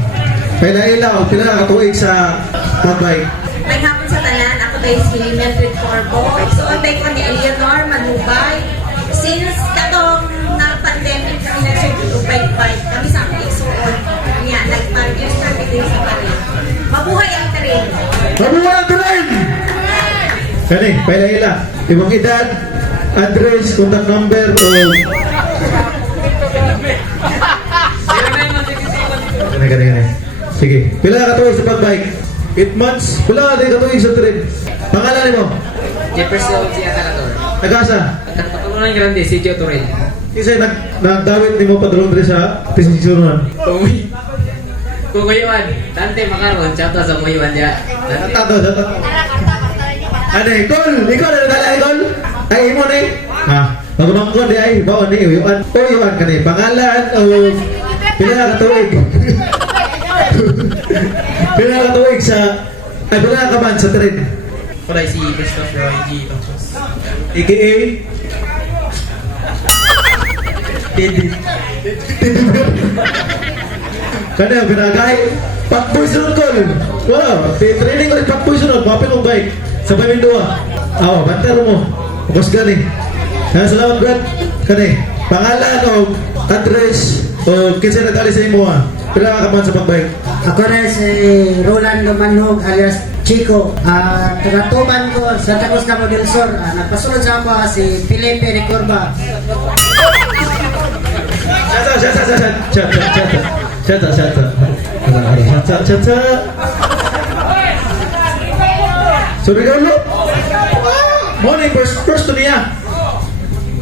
Pailaylaw, pila ka tuig sa bike? May hapon sa tanan, ako tayo si Mildred Corbo. So, tayo ko ni Eleanor Malubay. Since katong na pandemic kami nag-bike kami sa aking isuon. Kaya, nag-5 years kami din sa karin. Mabuhay ang karin! Mabuhay ang karin! Kani, pailayla. Ibang edad, address, contact number, o... Kani. Sige, pila ka tuloy sa pag-bike? 8 months. Wala din katuig sa trip. Pangalan mo? Jefferson Siatanator. Nagasa? Patuloy grande, Sitio Torel. Kasi nagdawit ni mo padulong diri sa Tisisuruan. Kuguyuan, Dante Makaron, chata sa Muyuan dia. Tato. Ano Gol? Ikaw na nagdala Gol? Ay mo ni? Ha? Magmangkon di ay baon ni uyuan. Uyuan ka ni. Pangalan o pila ka tuig? Pila ka tuig sa ay pila ka man sa trip? Kulay si Christopher Roy G. Tongsos. AKA Kana binagay Pakboy sunod Gol. Wow, training ko rin Pakboy sunod. Mapin mong bike. Sabay may dua. Awa, bantero mo. Bukos gani. Salamat Brad. Kani, pangalan o address o kinsa nag-ali sa imo ha? Pila ka man sa pagbike? Ako na si Rolando Manhog alias Chico. Taga-tuban ko sa Tacos Cabo del Sur. Nagpasunod sa ako si Felipe Recurva. Shut. So regalo. Morning first to niya.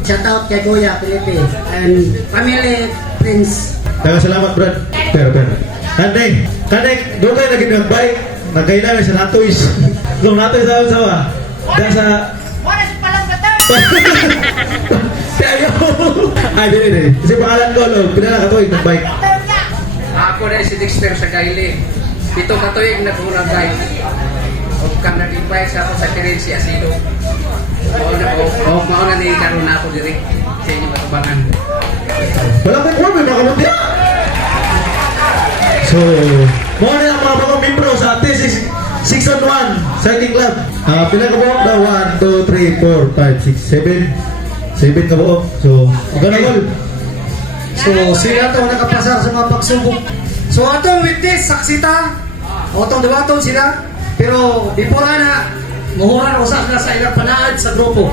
Shout out kay Goya Felipe and family, friends. Salamat Brad. Pero. Kanay, dugay na ginagbay. Nagkailangan sa Natoys. Kung Natoys sa dahil sa Ay, dili. Kasi pangalan ko, pinala ka tuwig ng bike. Ako na si Dexter sa Gaili. Dito katuig na kung nag-bike. Huwag kang nag-bike sa ako sa Terenci Asido. Mauna ni karoon na ako diri sa inyong katubangan. Wala may form, may makamunti. So, mga na ang mga bagong membro sa T6 on 1 Cycling Club. Pila ka buok na? 1, 2, 3, 4, 5, 6, 7. 7 ka buok. So, maganda Gol. So, sila to nakapasar sa mga pagsubok. So, atong witness, saksita. Otong debaton sila. Pero, before na, muhuran usap na sa ilang panaad sa grupo.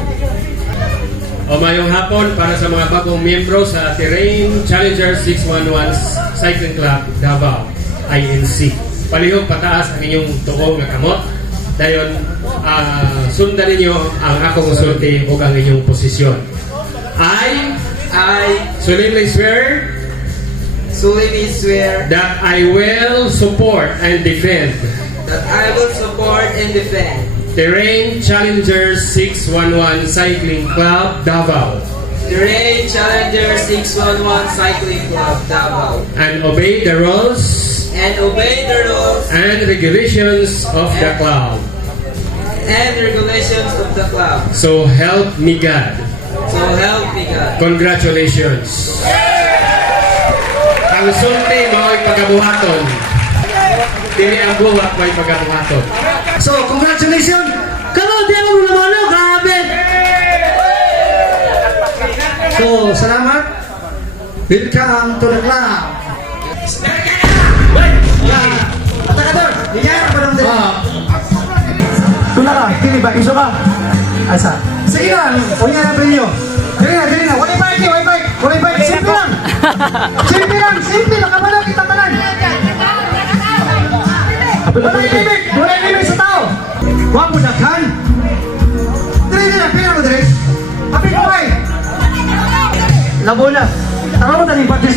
O mayong hapon para sa mga bagong miyembro sa Terrain Challenger 611 Cycling Club Davao, INC. Palihog pataas ang inyong tuong na kamot. Dayon, sundan ninyo ang akong usulti o ang inyong posisyon. I solemnly swear that I will support and defend Terrain Challenger 611 Cycling Club Davao Terrain Challenger 611 Cycling Club Davao and obey the rules and regulations of the club. So help me God. Congratulations. Ang sulti mo'y pagabuhaton. Dili ang buhat mo'y pagabuhaton. So, congratulations! Come on, di mo naman, grabe! So, salamat. Welcome to the club. Atakador, bigyan ka ba ng dito? Tula ka, kini ba? Iso ka? Asa? Sige lang, huwag na premyo. Dili na. Walay bike. Simple lang. Simple lang. Kamala kita tanan. Walay limit sa tao. Huwag mo daghan. Dili na, pina mo dili. Apin mo kay. Labo na. Tara mo tani batis.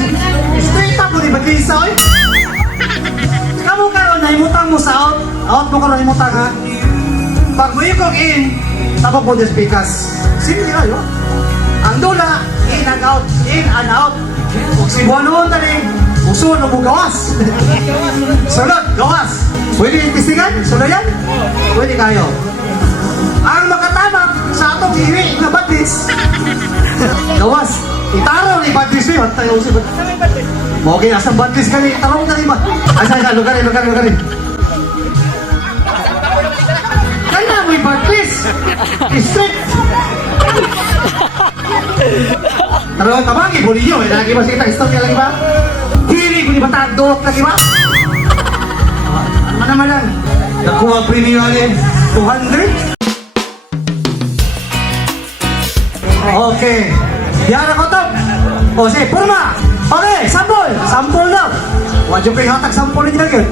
Straight up mo ni batis oy. Kamu karon na imutang mo sa out. Out mo karon imutang ha. Pag mo ikog in, tapos mo despikas. Simple na yun. Ang dula, in and out, Huwag si Buanon tali, uso na mo gawas. Sunod, gawas. Pwede imbestigan? Sunod yan? Pwede kayo. Ang makatamak sa atong iwi na batis, gawas. Itaraw ni batis eh, tayo si batis. Okay, asang batis ka ni, tarong ka ni ba? Asa, lugarin. Kaya mo'y batis. Strict. Pero tabagi, bolillo, lagi ba kita istorya lagi ba? Hili ko ni batadok lagi ba? Ano naman lang? Nakuha premium alin, 200? Okay. Yan ako to. O sige, purma. Okay, sample daw. Wadyo kayo hatag sample niya yun.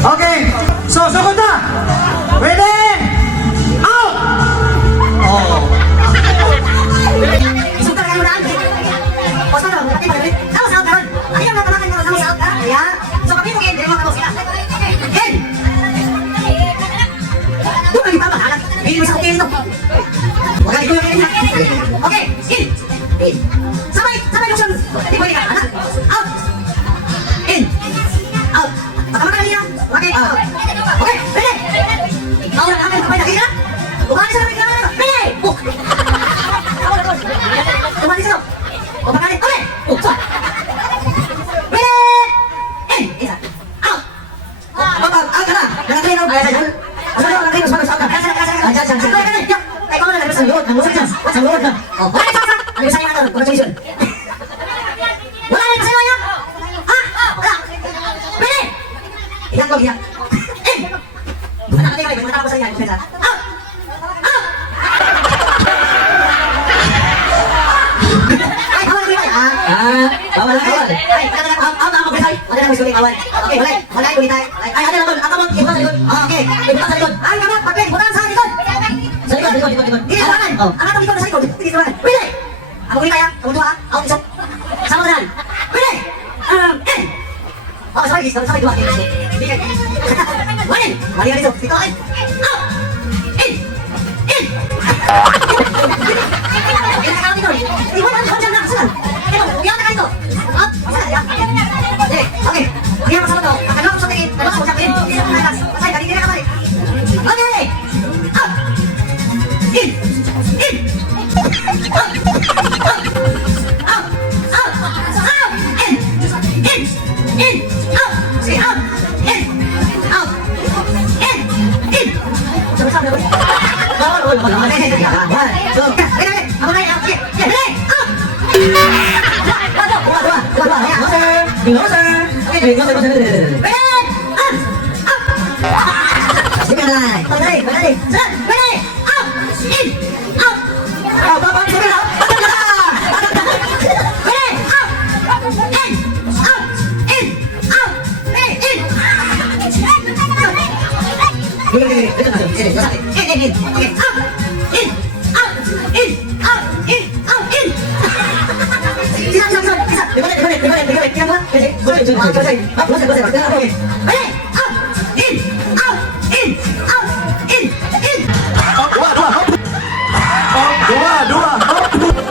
Okay. So, sugod na! Ready? Out! Oh. Isumpah kayo na. O sa ano? Pati ba? Sama sa karon. Ano yung natamakan nyo sama sa ka? Ya. So kami mo hindi mo ka sila. Hen. Doon ka tama halat. Hindi mo sa okay nito. Okay, ito yung kanya. Okay. In. Sabay yung sun. Di ba ika? Anak. Out. In. Out. Patamakan niya. Okay. Out. Okay. Ready? Out na kami kapay nakita. Bukani sa namin kaya. Ready? Book. Tumali sa loob. O bakali. Okay. So. Ready? In. Isa. Out. Out ka na. Nakatay na. Ay, ay. Ano yung nakatay na sa out ka? Kasa. Ay, kung na sa loob. Ang usap dyan. Sa loob na. O, bakali sa out. Ano yung sa'yo natin? Congratulations. Wala rin kasi niya. Ha? Wala. Ready? Iyan ko, iyan. In. Nakatay ka rin. Matapos sa iyan. Out. Out. Ay, bawal ko yun. Bawal. Ay, out na ako, Besay. Wala na mo isuling awal. Okay, wala ko nitay. Ay, ano na doon? Ako mo, ibutan sa likod. Okay, ibutan sa likod. Ay, kamat, pagpili, ibutan sa likod. Sa likod. Hindi naman. Ang atong likod sa likod. Hindi naman. Pili. Ako nitay ha. Ako dua. Out isok. Sama na. Pili. In. Oh, sorry, dua. Hindi ka. Wali. Wali ka dito. Dito, ay. Out. In.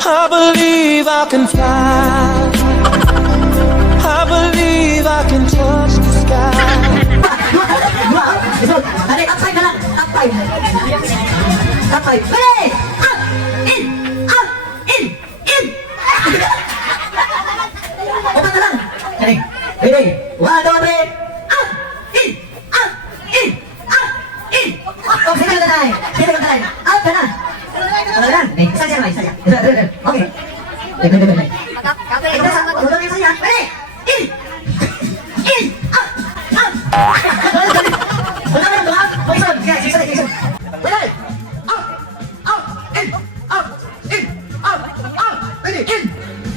I believe I can fly. I believe I can touch the sky. Top five. Ready? Out. In. Out. In. Open na lang. Ready? 1, 2, 3. Out. In. Out. In. Out. In. Oh, sige ka na. Out ka na. Ano lang? Isa siya. Okay. Ready? In.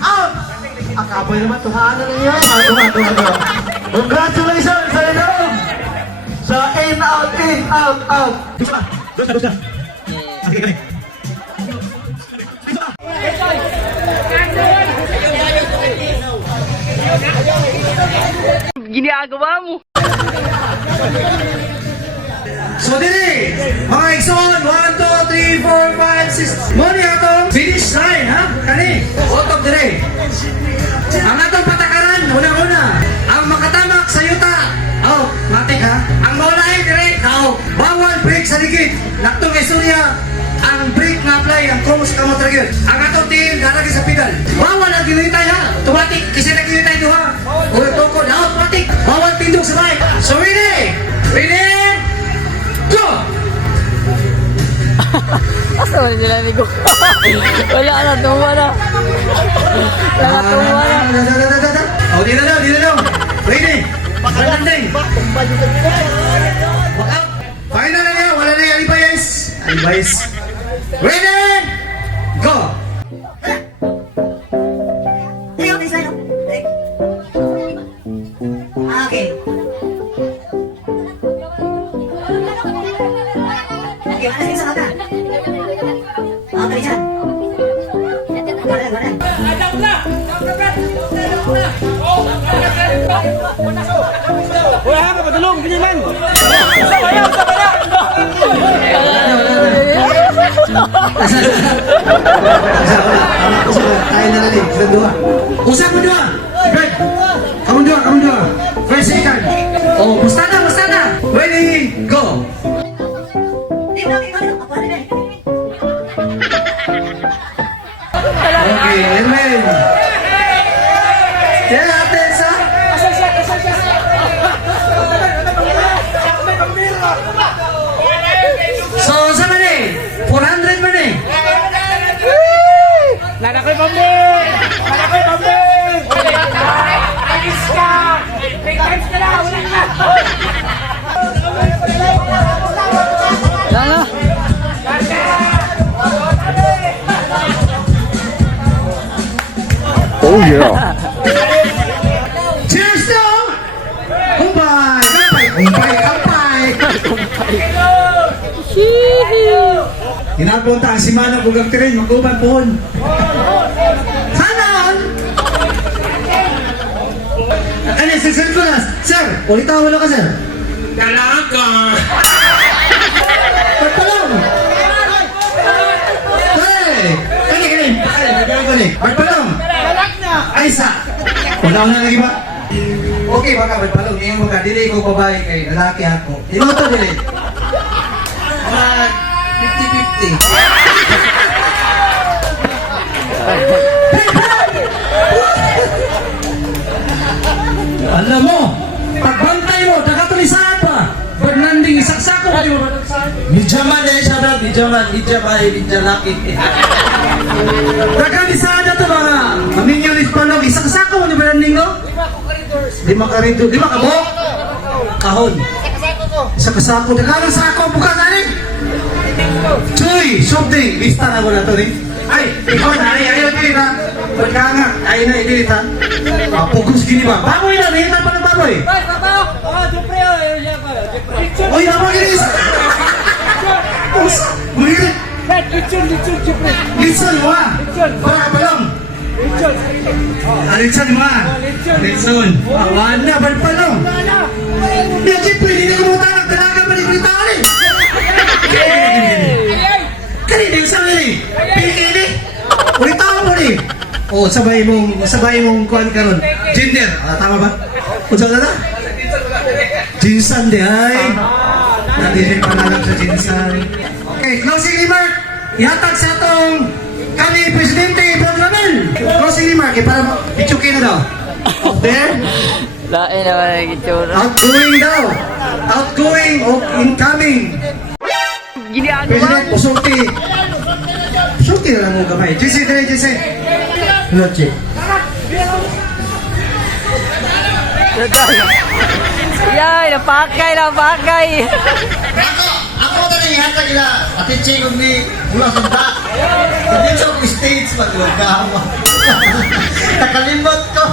Out. Akaboy naman, tuhanan lang yan. Tuha. Congratulations sa inyo! Sa in, out. Dito ka. Sige, kami. Dito ka. Ginagawa mo. So dili, mga Exxon, 1, 2, 3, 4, 5, 6. Muni atong finish line, ha? Kani, out of the day. Ang atong patakaran, unang-una, ang makatamak sa yuta. Oh, matik ha. Ang maulahin direct, bawal break sa ligid. Naktong istorya, ang brake nga apply, ang cruise ka mo trigger. Ang atong team, daragi sa pedal. Bawal ang ginitay ha. Tumatik, kasi nag-ginitay doha. O tukod, matik. Bawal tindog sa bike. So ready? Go! Asa wala sila amigo? Wala na, tuwa na. Oh, di na daw. Ready? Pagkandang. Final na niya, wala na yung alibayas. Ready? Go! Okay. Tayo na lang sa dua. Usap mo dua. Good. Kamu dua. First, second. Oh, basta na. Ready, go. Okay, Erwin. Yeah, atensa. So, sa mani? 400 mani? Nanakoy pambing! Nanakoy pambing! Agis ka! 3 times ka na! Wala na! Yan na. Cheers to! Kumpay! Hinapunta ang simana bugang tirin, magkuban pohon. Hanon! Ano, sir ko na. Sir, ulitawan mo na ka, sir. Dalaga! Barpalong! Hey! Kani! Barpalong! Ay, isa! Wala na lagi ba? Okay, baka Barpalong. Ngayon mo ka, dili ko babae kay lalaki ako. Ino to, dili? 50-50. Alam mo, pagbantay mo, nakatulisan pa. Bernanding isaksako kayo. Midyaman eh, sabi, midyaman lakit. Nakatulisan na ito mga aminyo ni Palog. Isaksako mo ni Bernanding, no? 5 ka buhok? Kahon. Isakasako. Nakalang sako, buka nanin. Chuy, something. Lista na ko na ito, rin. Ay, ikaw na, ayaw din ha. Pagkanga, ayaw na idilit ha. Pugos gini ba? Baboy na, nahitan pa ng baboy. Oy, naman ginis. Magilit. Litson mo ha. Para ka pa lang. Litson mo ha. Litson. Awan na, ba't pa lang? Hindi, siyempre, hindi ko muna talaga maligulita rin. Kanina yung sarili. Pilikini. Ulitaw mo ni. Oh, sabay mong kuhan ka ron. Gender. Tama ba? Unsa na na? Jinsan di ay. Nadinig pa na lang sa Jinsan. Okay, closing remark. Ihatag sa atong kani Presidente Ibrahim Ramel. Closing remark. Para pitsukin na daw. Out there. Lain naman ang itsura. Outgoing daw. Outgoing o incoming. President, usulti. Usulti na lang mo gamay. JC. Loche. Yay, napakay. Ako tadi hatag nila. Ati Chingog ni Mula Sunda. Hindi siya ko stage magwagawa. Nakalimot ko.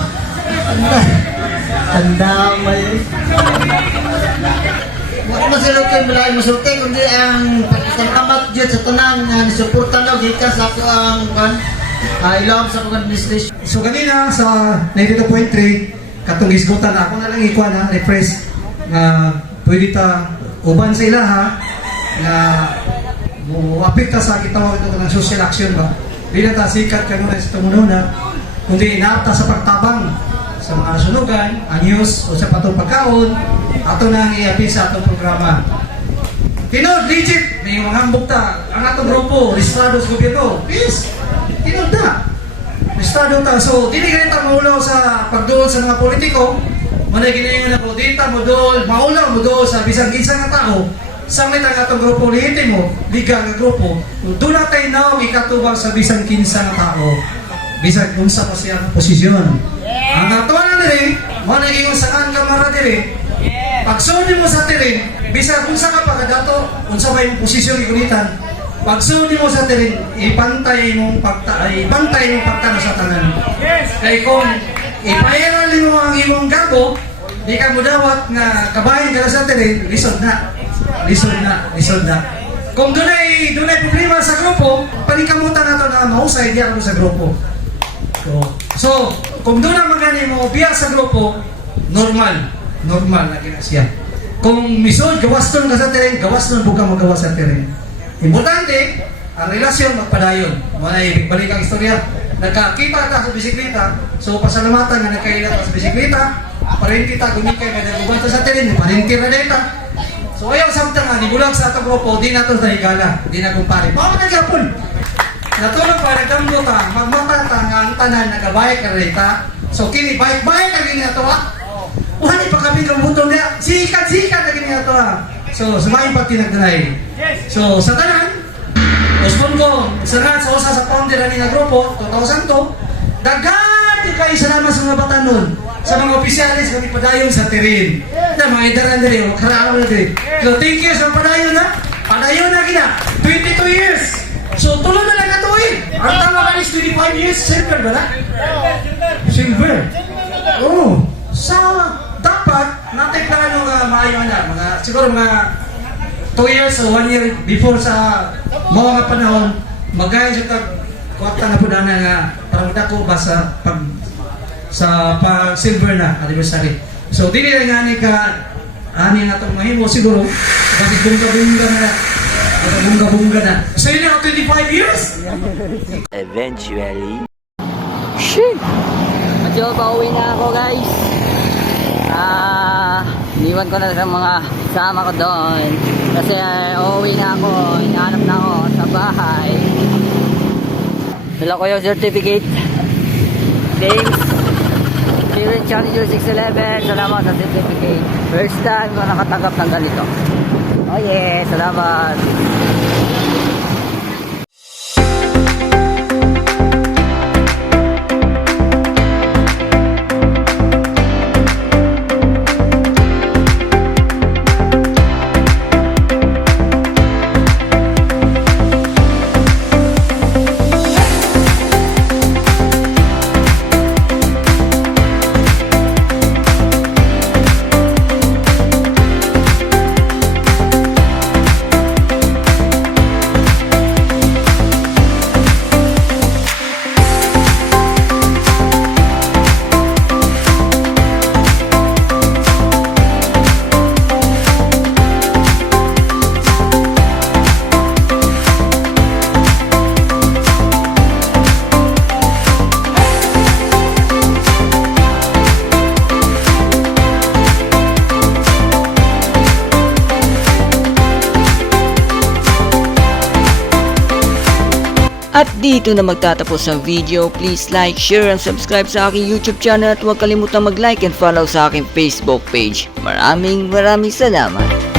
Tanda mo yun. Wala na sila kayo malay masulti kundi ang pagkakamat dyan sa tanan nga nisuportan daw gikas ako ang ilawam sa pag-administration. So kanina sa 92.3 katong isgutan na ako na lang ikuha na refresh na pwede ta uban sa ila ha na muapekta sa kitawag ito ng social action ba di na ta sikat kanuna sa tumununa kundi inaapta sa pagtabang sa mga nasunugan, ang news o sa patong pagkaon ato na ang iapin sa atong programa. Tinod, legit, may mga hambog ta ang atong grupo, registrado sa gobyerno. Please, tinod na. Registrado ta. So, dili ganit ang maulaw sa pagduol sa mga politiko. Manay ginayon na po, dito mo dool, maulaw mo dool sa bisang isang na tao. Samit ang atong grupo, lihitin mo, liga ng grupo. Doon natin na ikatubang sa bisang kinsa na tao. Bisag kung sa pasiyang posisyon. Ang natuwa na rin, manay yung saan kamara rin. Pag suni mo sa tirin, bisag kung sa ka pagkadato, kung sa ba yung posisyon ikulitan, pag suni mo sa tirin, ipantay mong pagtano sa tanan. Kaya kung ipayaran mo ang imong gago, di ka mo dawat nga kabahin ka na sa tirin, lisod na. Kung dunay problema sa grupo, panikamutan na ito na mahusay di ako sa grupo. So, kung doon ang magani mo biya sa grupo, normal na gina siya. Kung misod gawas nun ka sa teren, gawas nun buka magawas sa teren. Importante ang relasyon magpadayon. Manay balik ang istorya. Nagkakita ta sa bisikleta, so pasalamatan nga nagkaila ta sa bisikleta, parenti ta gumikay ka nagubad sa teren, parenti ra data. So ayaw samtang nga nibulag sa atong grupo, di nato sa higala, di na kumpare. Mao na gyapon. Natulog pa nagdamgo ta, magmata ta nga ang tanan nagabayad ka reta. So kini bayad ka gini ato ha. Wala pa kami ng butong niya. Sikat na gini ato ha. So sumayin pa tinagdanay. So sa tanan, Osmon ko, sangat sa usa sa founder ani nga grupo 2002, daghan kay salamat sa mga batanon, sa mga opisyalis kami padayon sa teren. Na mga idaran diri, karao na diri. So thank you sa padayon na. Padayon na gina. 22 years. So tulo na lang ato eh. Ang tama ka is 25 years silver ba na? Silver. Oh, sa dapat natin lang ano nga maayo na mga siguro mga 2 years o 1 year before sa mga panahon, magaya sa kuwata na po na nga parang dako ba sa pag silver na anniversary. So dili na nga ni ka ani nga itong mahimo siguro kasi bunga-bunga na. So yun na 25 years? Eventually. Shit! Medyo pauwi na ako guys. Iniwan ko na sa mga sama ko doon. Kasi uuwi na ako. Hinahanap na ako sa bahay. Dala ko yung certificate. Thanks. Spirit Challenger 611. Salamat sa certificate. First time ko nakatanggap ng ganito. Oh yeah, salamat. At dito na magtatapos ang video. Please like, share, and subscribe sa aking YouTube channel at huwag kalimutang mag-like and follow sa aking Facebook page. Maraming salamat.